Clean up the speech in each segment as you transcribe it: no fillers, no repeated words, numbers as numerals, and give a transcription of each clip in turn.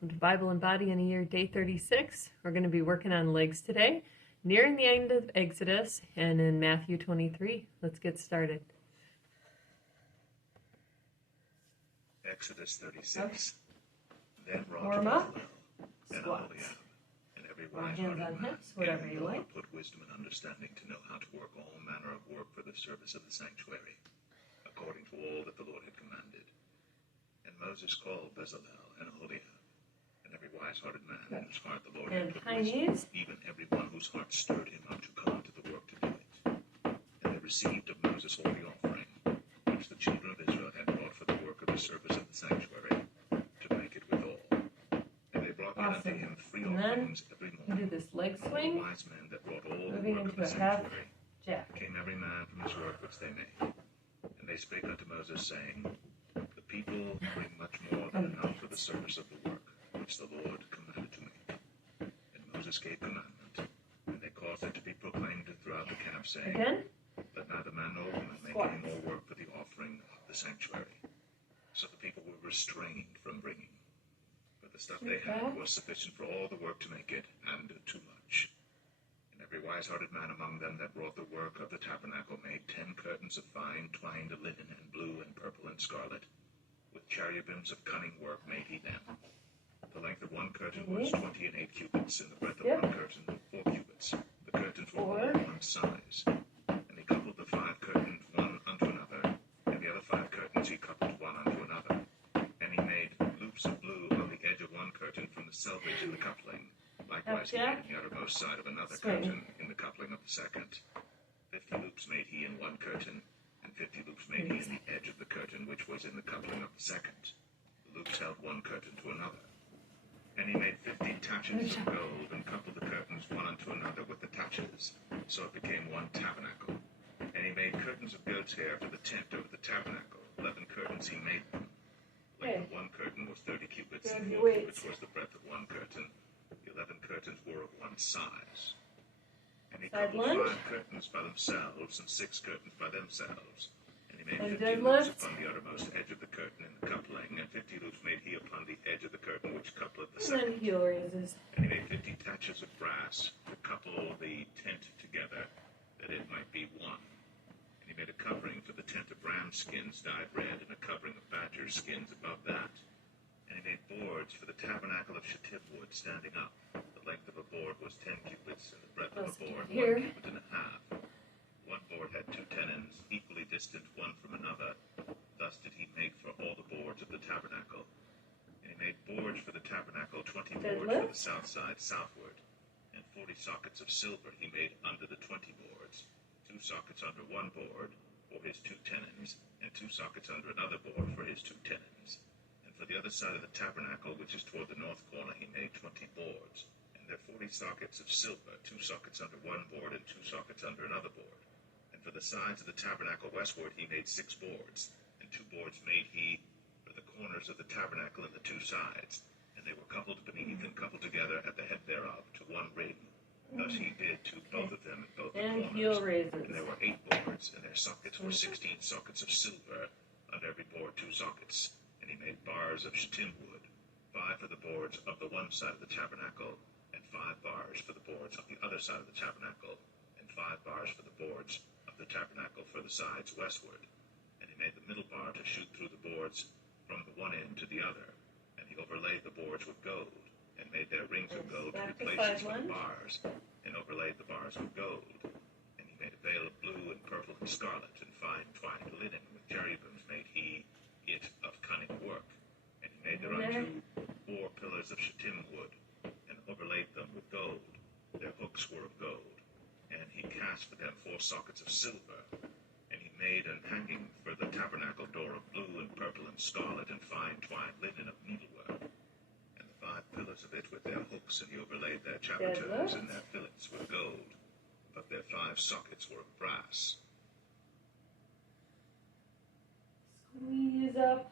Welcome to Bible and Body in a Year, day 36. We're going to be working on legs today, nearing the end of Exodus and in Matthew 23. Let's get started. Exodus 36. Then Warm up. and Squats. Aholiab, and every Hands wise-hearted on man, hips, whatever in you whom like. God put wisdom and understanding to know how to work all manner of work for the service of the sanctuary, according to all that the Lord had commanded. And Moses called Bezalel and Aholiab, and every wise-hearted man in whose heart the Lord And had put high wisdom, knees. even every one whose heart stirred him up to come to the work to do it. And they received of Moses all the offering, which the children of Israel had brought for the work of the service of the sanctuary, to make it withal. And they brought in unto him three And then offerings every you do morning. this leg And all the swing, wise men that wrought all the moving work of into the a half sanctuary jack. came every man from his work which they made. And they spake unto Moses, saying, The people bring much more than enough for the service of the work which the Lord commanded to make. And Moses gave commandment, and they caused it to be proclaimed throughout the camp, saying, Again, Let neither man nor woman make Squats. any more work for the offering of the sanctuary. So the people were restrained from bringing. But the stuff they had was sufficient for all the work to make it, and too much. And every wise-hearted man among them that wrought the work of the tabernacle made 10 curtains of fine twined linen and blue and purple and scarlet. With cherubims of cunning work made he them. The length of one curtain was 28 cubits, and the breadth of one curtain 4 cubits. The curtains were all one size. And he coupled the 5 curtains one unto another, and the other 5 curtains he coupled one unto another. And he made loops of blue on the edge of one curtain from the selvage in the coupling. Likewise he made in the uttermost side of another curtain in the coupling of the second. 50 loops made he in one curtain, and 50 loops made he in the edge of the curtain which was in the coupling of the second. The loops held one curtain to another. And he made 50 taches of gold, and coupled the curtains one unto another with the taches, so it became one tabernacle. And he made curtains of goat's hair for the tent over the tabernacle. 11 curtains he made them. The length of one curtain was 30 cubits, and 4 cubits was the breadth of one curtain. The 11 curtains were of one size. And he coupled 5 curtains by themselves, and 6 curtains by themselves. And he made 50 loops upon the uttermost edge of the curtain in the coupling, and 50 loops made he upon the edge of the curtain which coupleth the and then second. heel raises. And he made 50 taches of brass to couple the tent together, that it might be one. And he made a covering for the tent of ram skins dyed red, and a covering of badger skins above that. And he made boards for the tabernacle of shittim wood standing up. The length of a board was 10 cubits, and the breadth of a board 1 cubit and a half. One board had 2 tenons, equally distant one from another. Thus did he make for all the boards of the tabernacle. And he made boards for the tabernacle, 20 boards for the south side southward. And 40 sockets of silver he made under the 20 boards. 2 sockets under one board for his 2 tenons, and 2 sockets under another board for his 2 tenons. And for the other side of the tabernacle, which is toward the north corner, he made 20 boards. And there 40 sockets of silver, 2 sockets under one board, and 2 sockets under another board. And for the sides of the tabernacle westward he made 6 boards, and 2 boards made he for the corners of the tabernacle and the 2 sides. And they were coupled beneath and coupled together at the head thereof to one ring. Thus he did to both of them at both the And corners. heel raises. And there were 8 boards, and their sockets were 16 sockets of silver, under every board 2 sockets. And he made bars of shittim wood, 5 for the boards of the one side of the tabernacle, and 5 bars for the boards of the other side of the tabernacle, and 5 bars for the boards of the tabernacle for the sides westward. And he made the middle bar to shoot through the boards from the one end to the other. And he overlaid the boards with gold, and made their rings of gold to be places for the bars, and overlaid the bars with gold. And he made a veil of blue and purple and scarlet, and fine twined linen, with cherubims made he it of cunning work. And he made thereunto 4 pillars of shittim wood, and overlaid them with gold. Their hooks were of gold. And he cast for them 4 sockets of silver. And he made an hanging for the tabernacle door of blue and purple and scarlet, and fine twined linen of needlework. And the 5 pillars of it with their hooks, and he overlaid their chapiters and their fillets with gold. But their 5 sockets were of brass. Squeeze up.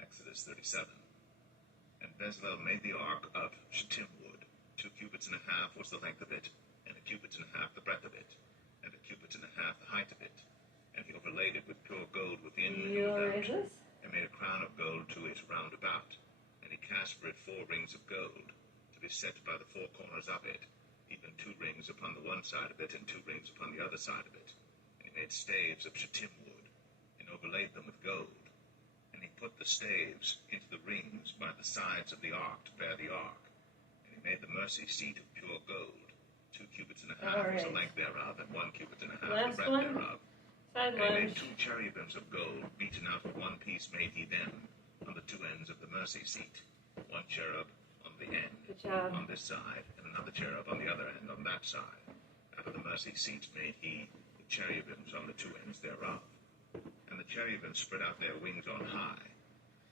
Exodus 37. And Bezalel made the ark of shittim wood. 2 cubits and a half was the length of it, and 1 cubit and a half the breadth of it, and 1 cubit and a half the height of it. And he overlaid it with pure gold within and Heel without, raises. and made a crown of gold to it round about. cast for it 4 rings of gold, to be set by the 4 corners of it, even 2 rings upon the one side of it, and 2 rings upon the other side of it. And he made staves of shittim wood, and overlaid them with gold. And he put the staves into the rings by the sides of the ark to bear the ark. And he made the mercy seat of pure gold. 2 cubits and a half was the length thereof, and 1 cubit and a half the breadth thereof. Side And he made lunge. 2 cherubims of gold, beaten out with 1 piece made he them, on the 2 ends of the mercy seat. 1 cherub on the end, Good job. on this side, and another cherub on the other end, on that side. Out of the mercy seat made he the cherubims on the 2 ends thereof. And the cherubims spread out their wings on high,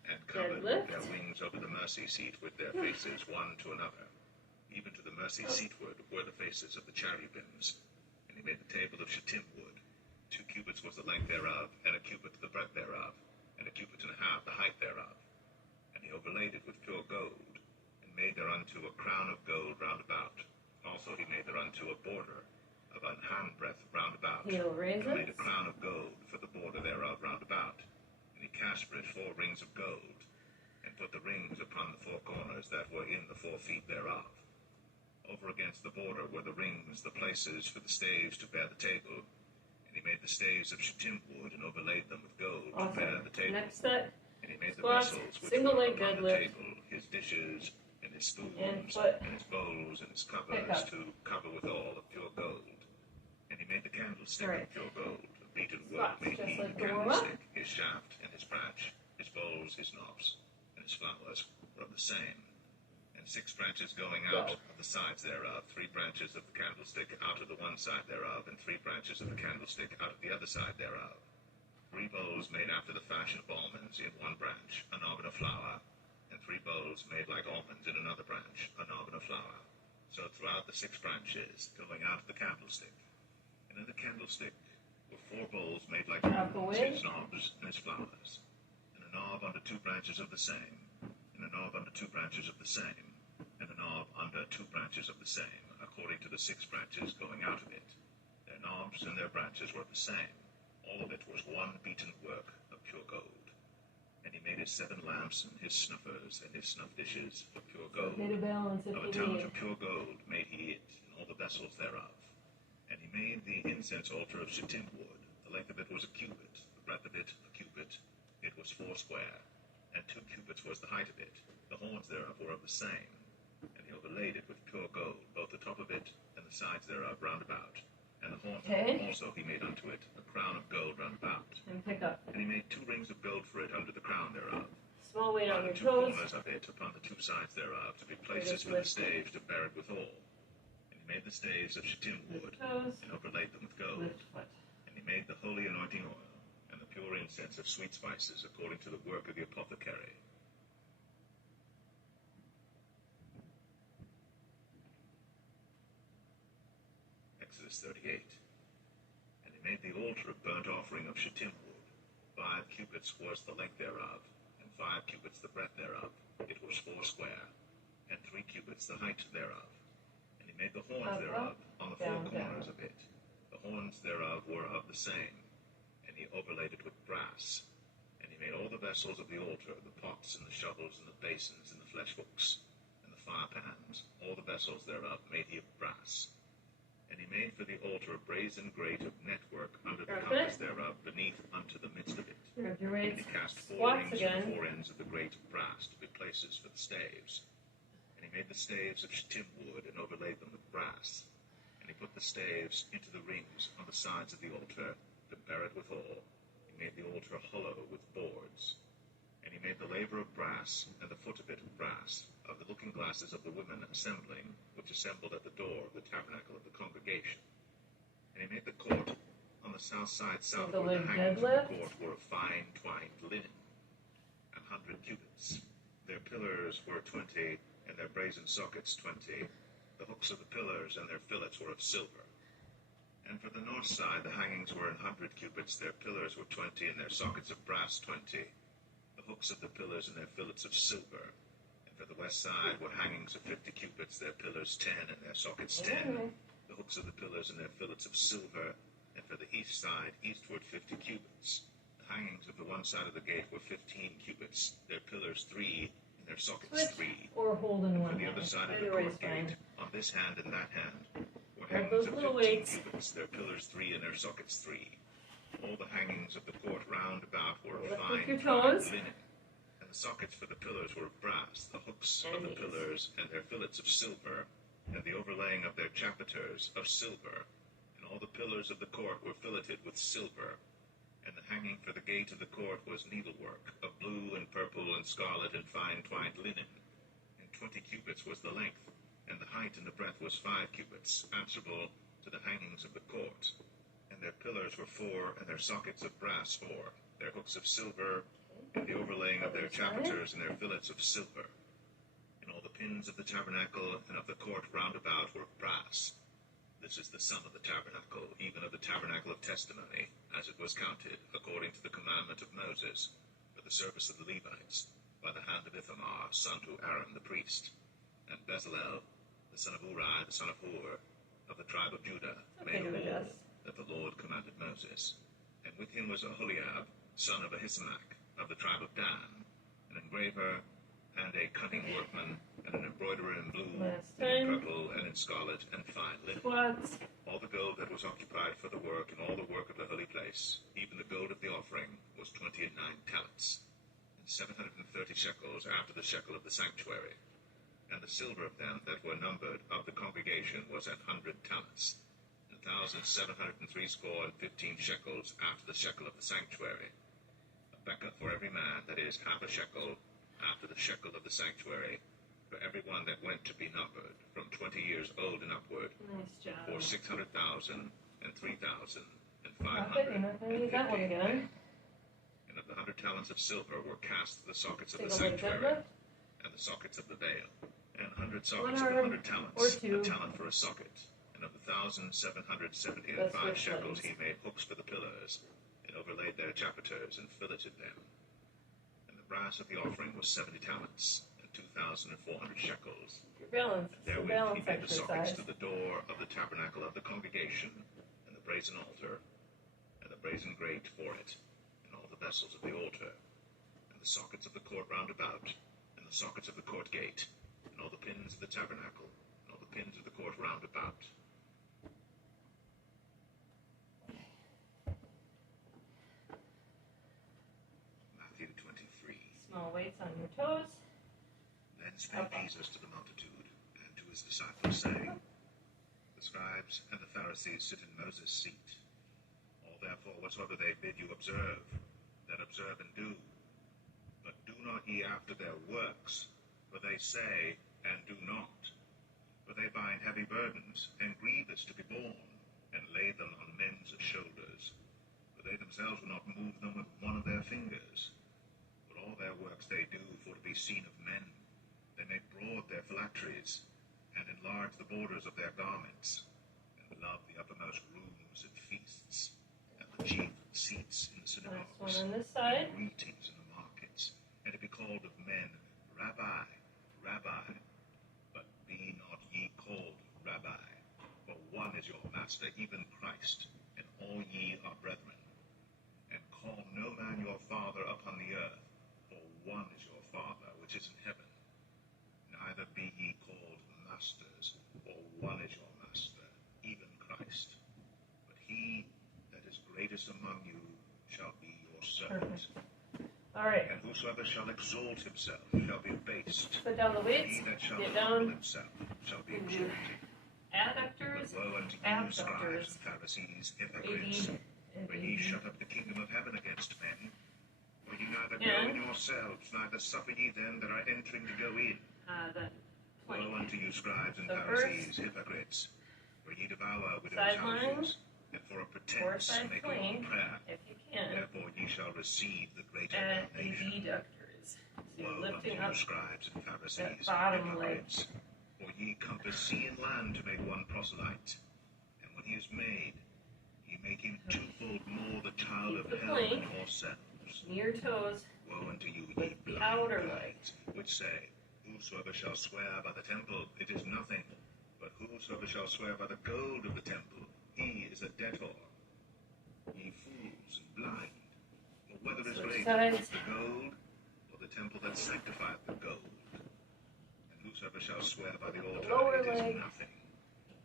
and covered Deadlift. their wings over the mercy seat with their faces one to another. Even to the mercy seatward were the faces of the cherubims. And he made the table of shittim wood. 2 cubits was the length thereof, and a cubit the breadth thereof, and a cubit and a half the height thereof. And he overlaid it with pure gold, and made thereunto a crown of gold round about. Also he made thereunto a border of an handbreadth round about, Heel and made raises. a crown of gold for the border thereof round about. And he cast for it 4 rings of gold, and put the rings upon the 4 corners that were in the 4 feet thereof. Over against the border were the rings, the places for the staves to bear the table. And he made the staves of shittim wood, and overlaid them with gold to bear Awesome. the table. Next set. And he made the Squats, vessels which single were leg upon the deadlift. table, his dishes, and his spoons, And foot. and his bowls, and his covers, Pickup. to cover withal of pure gold. And he made the candlestick Right. of pure gold. Of beaten wood Squats, made just he like the the warm-up. candlestick, his shaft, and his branch, his bowls, his knobs, and his flowers were of the same. And 6 branches going out of the sides thereof, 3 branches of the candlestick out of the one side thereof, and 3 branches of the candlestick out of the other side thereof. 3 bowls made after the fashion of almonds in one branch, a knob and a flower, and 3 bowls made like almonds in another branch, a knob and a flower. So throughout the 6 branches, going out of the candlestick. And in the candlestick were 4 bowls made like Drop almonds, away. his knobs and his flowers, and a knob under 2 branches of the same, and a knob under 2 branches of the same, and a knob under 2 branches of the same, according to the 6 branches going out of it. Their knobs and their branches were the same. All of it was one beaten work of pure gold. And he made his 7 lamps, and his snuffers, and his snuff dishes of pure gold. Data balance if Of a you talent need. of pure gold made he it, and all the vessels thereof. And he made the incense altar of shittim wood. The length of it was a cubit, the breadth of it a cubit. It was 4 square, and 2 cubits was the height of it. The horns thereof were of the same. And he overlaid it with pure gold, both the top of it and the sides thereof round about. And the horns Okay. also he made unto it a crown of gold round about. And pick up. And he made 2 rings of gold for it under the crown thereof. Small weight on On the your 2 toes. corners of it, upon the 2 sides thereof, to be places for the lift. staves to bear it withal. And he made the staves of shittim wood, Toes. and overlaid them with gold. Lift foot. And he made the holy anointing oil, and the pure incense of sweet spices, according to the work of the apothecary. Exodus 38. And he made the altar of burnt offering of shittim wood. 5 cubits was the length thereof, and 5 cubits the breadth thereof. It was 4 square, and 3 cubits the height thereof. And he made the horns Up, thereof on the 4 down, corners down. of it. The horns thereof were of the same, and he overlaid it with brass. And he made all the vessels of the altar, the pots and the shovels and the basins and the flesh hooks and the fire pans, all the vessels thereof made he of brass. And he made for the altar a brazen grate of network under the Drop compass it. thereof beneath unto the midst of it. Grab your And weights. he cast 4 Squats rings again. at the 4 ends of the grate of brass to be places for the staves. And he made the staves of shittim wood and overlaid them with brass. And he put the staves into the rings on the sides of the altar to bear it withal. He made the altar hollow with boards. And he made the laver of brass, and the foot of it of brass, of the looking glasses of the women assembling, which assembled at the door of the tabernacle of the congregation. And he made the court on the south side southward. Single leg The hangings of the deadlift. court were of fine twined linen, 100 cubits. Their pillars were 20, and their brazen sockets 20. The hooks of the pillars and their fillets were of silver. And for the north side the hangings were 100 cubits. Their pillars were 20, and their sockets of brass 20. The hooks of the pillars and their fillets of silver. And for the west side were hangings of 50 cubits. Their pillars 10, and their sockets 10. The hooks of the pillars and their fillets of silver. And for the east side, eastward 50 cubits. The hangings of the one side of the gate were 15 cubits. Their pillars 3, and their sockets Switch 3. or hold in For one the other hand. side of the Either way is court fine. gate, on this hand and that hand, were Grab hangings those of little 15 weights. cubits, their pillars 3 and their sockets 3. All the hangings of the court round about were of Lift with fine your dyed toes. linen, and the sockets for the pillars were of brass, the hooks And of the these. pillars and their fillets of silver, and the overlaying of their chapiters of silver, and all the pillars of the court were filleted with silver, and the hanging for the gate of the court was needlework, of blue and purple and scarlet and fine twined linen, and 20 cubits was the length, and the height and the breadth was 5 cubits, answerable to the hangings of the court. And their pillars were 4, and their sockets of brass 4, their hooks of silver, and the overlaying of their chapiters and their fillets of silver. And all the pins of the tabernacle and of the court round about were of brass. This is the sum of the tabernacle, even of the tabernacle of testimony, as it was counted, according to the commandment of Moses, for the service of the Levites, by the hand of Ithamar, son to Aaron the priest, and Bezalel, the son of Uri, the son of Hur, of the tribe of Judah, Okay, made do it, all yes. that the Lord commanded Moses. And with him was Aholiab, son of Ahisamach, of the tribe of Dan, an engraver, and a cunning workman, and an embroiderer in blue, Last and in time. purple, and in scarlet, and fine linen. Squats. All the gold that was occupied for the work, and all the work of the holy place, even the gold of the offering, was 29 talents, and 730 shekels after the shekel of the sanctuary. And the silver of them that were numbered of the congregation was 100 talents, 1,760 shekels after the shekel of the sanctuary. A becca for every man, that is, half a shekel, after the shekel of the sanctuary, for every one that went to be numbered, from 20 years old and upward, Nice job. for 600,000 and 3,000 and Drop it. You're not going to need that one 550. again. And of the 100 talents of silver were cast to the sockets of Take the a little sanctuary, deadlift. and the sockets of the veil, and 100 sockets One of the arm 100 talents, or two. a talent for a socket. And of the 1,775 That's with shekels legs. he made hooks for the pillars, and overlaid their chapiters, and filleted them. And the brass of the offering was 70 talents, and 2,400 shekels. Your balance. It's the Therewith he balance made the sockets exercise. to the door of the tabernacle of the congregation, and the brazen altar, and the brazen grate for it, and all the vessels of the altar, and the sockets of the court round about, and the sockets of the court gate, and all the pins of the tabernacle, and all the pins of the court round about. Matthew 23. Small weights on your toes. Then spake Jesus to the multitude, and to his disciples, saying, The scribes and the Pharisees sit in Moses' seat. All therefore whatsoever they bid you observe, that observe and do. But do not ye after their works, for they say, and do not. For they bind heavy burdens, and grievous to be borne, and lay them on men's shoulders. For they themselves will not move them with one of their fingers. But all their works they do for to be seen of men. They make broad their phylacteries, and enlarge the borders of their garments, and love the uppermost rooms at feasts, and the chief seats in the Last synagogues, one on this side. and greetings in the markets, and to be called of men, Rabbi, Rabbi. But be not ye called Rabbi, for one is your master, even Christ, and all ye are brethren. And call no man your father upon the earth, for one is your Father which is in heaven. Neither be ye called masters, for one is your master, even Christ. But he that is greatest among you shall be your servant. All right. And whosoever shall exalt himself shall be abased. Put down the He weights. that shall Get humble down. himself shall be And do exalted. adductors. But woe unto you, abductors. scribes and Pharisees, hypocrites, 80 and for ye 80. shut up the kingdom of heaven against men. For ye neither go And- in yourselves, neither suffer ye them that are entering to go in. The Woe plank. unto you, scribes and So Pharisees, hypocrites, for ye devour widows' Sideline, houses, and for a Or pretense side make a long plank, prayer. if you can. Therefore ye shall receive the greater And damnation. adductors. So you're Woe unto lifting you, up scribes and Pharisees, bottom leg. hypocrites, for ye compass sea and land to make one proselyte. And when he is made, ye make him twofold more the child Keep of the hell than plank. yourselves. near your toes. Woe unto you, ye With the blind outer guides, which say, Whosoever shall swear by the temple, it is nothing. But whosoever shall swear by the gold of the temple, he is a debtor. Ye fools and blind, for whether is Switch greater, sides. the gold, or the temple that sanctifieth the gold? whosoever shall swear by the altar, lower it is leg. nothing.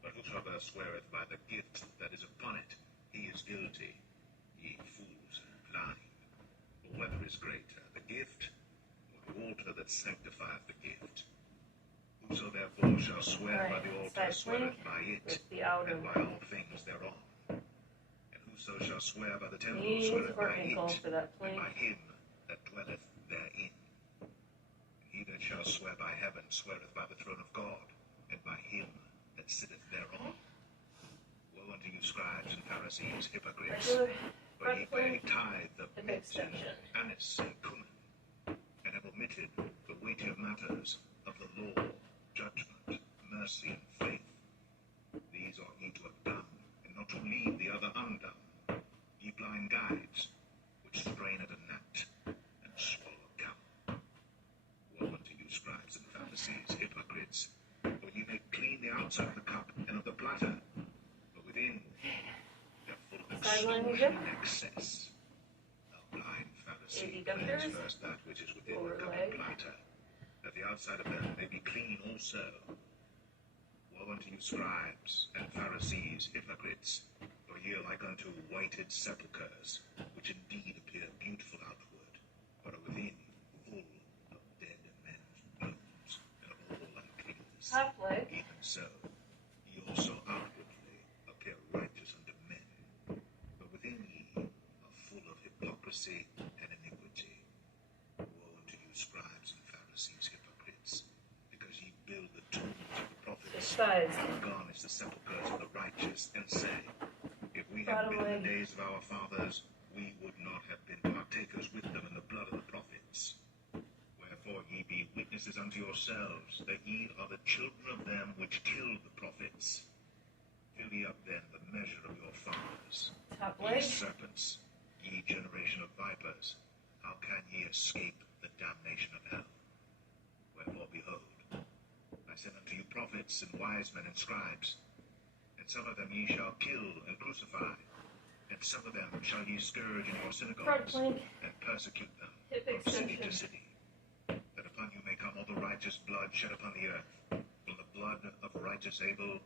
But whosoever sweareth by the gift that is upon it, he is guilty. Ye fools and blind. For whether is greater, the gift, or the altar that sanctifieth the gift? Whoso therefore shall swear by the altar sweareth by it, with the outer and by all things thereon. And whoso shall swear by the temple knees sweareth or by ankle it, for that and plank. by him that dwelleth therein. And he that shall swear by heaven sweareth by the throne of God, and by him that sitteth thereon. Woe unto you, scribes and Pharisees, hypocrites! Regular For ye front pay plank, tithe of hip mint and extension. anise and cumin, and have omitted the weightier matters of the law, judgment, mercy, and faith. These ought ye to have done, and not to leave the other undone. Ye blind guides, which strain at a gnat and swallow a camel. Woe unto you, scribes and Pharisees, hypocrites! For ye make clean the outside of the cup and of the platter, but within they're full of Sideline extortion again. and excess. Thou blind Pharisee, Adductors. cleanse first that which is within Lower the cup leg. and platter, that the outside of them may be clean also. Woe unto you, scribes and Pharisees, hypocrites! For ye are like unto whited sepulchres, which indeed appear beautiful outward, but are within full of dead men's bones, and of all uncleanness. Top leg. Even so, ye also outwardly appear righteous unto men, but within ye are full of hypocrisy and iniquity. Woe unto you, scribes and Pharisees, hypocrites! Because ye build the tombs of the prophets, Sides. and garnish the sepulchres of the righteous, and say, If we had Bottom been in leg. the days of our fathers, we would not have been partakers with them in the blood of the prophets. Wherefore ye be witnesses unto yourselves, that ye are the children of them which killed the prophets. Fill ye up then the measure of your fathers. Top Ye leg. serpents, ye generation of vipers, how can ye escape the damnation of hell? Wherefore, behold, I send unto you prophets and wise men and scribes, and some of them ye shall kill and crucify, and some of them shall ye scourge in your Front synagogues, plank. and persecute them Hip from city to extension. city, that upon you may come all the righteous blood shed upon the earth, from the blood of righteous Abel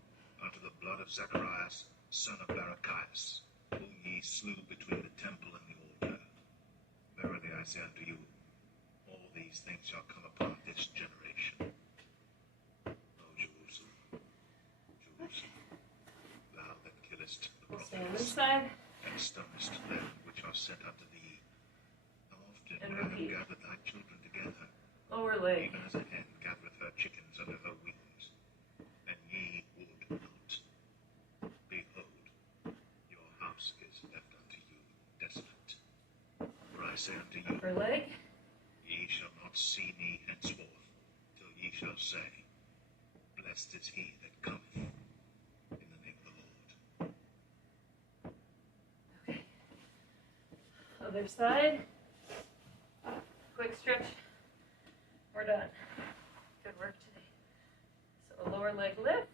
unto the blood of Zacharias, son of Barachias, whom ye slew between the temple and the altar. Verily I say unto you, all these things shall come upon this generation. O Jerusalem, Jerusalem, thou that killest the We'll stay on this prophets, side. and stonest them which are sent unto thee, how often And would I have repeat. gathered thy children together, Lower leg. even as a hen gathereth her chickens under her wings, and ye would not. Behold, your house is left unto you desolate. For I say unto you, Upper leg. ye shall not see me henceforth, till ye shall say, Blessed is he that cometh in the name of the Lord. Okay. Other side. Quick stretch. We're done. Good work today. So lower leg lift.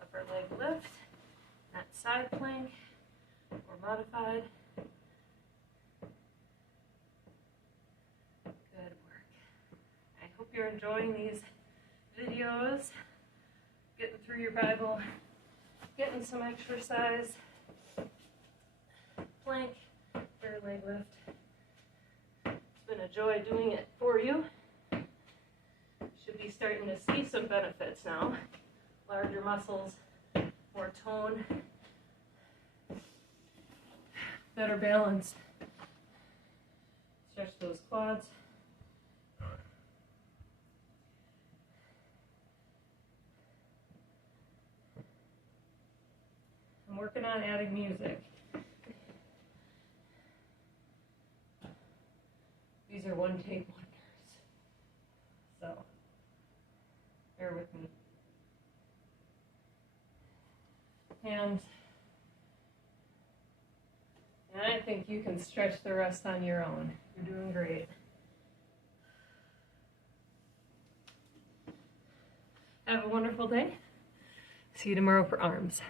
Upper leg lift. That side plank or modified. Good work. I hope you're enjoying these videos, getting through your Bible, getting some exercise. Plank, rear leg lift. It's been a joy doing it for you. Should be starting to see some benefits now. Larger muscles, more tone, better balance. Stretch those quads. I'm working on adding music. These are one-take wonders. So, bear with me. And I think you can stretch the rest on your own. You're doing great. Have a wonderful day. See you tomorrow for arms.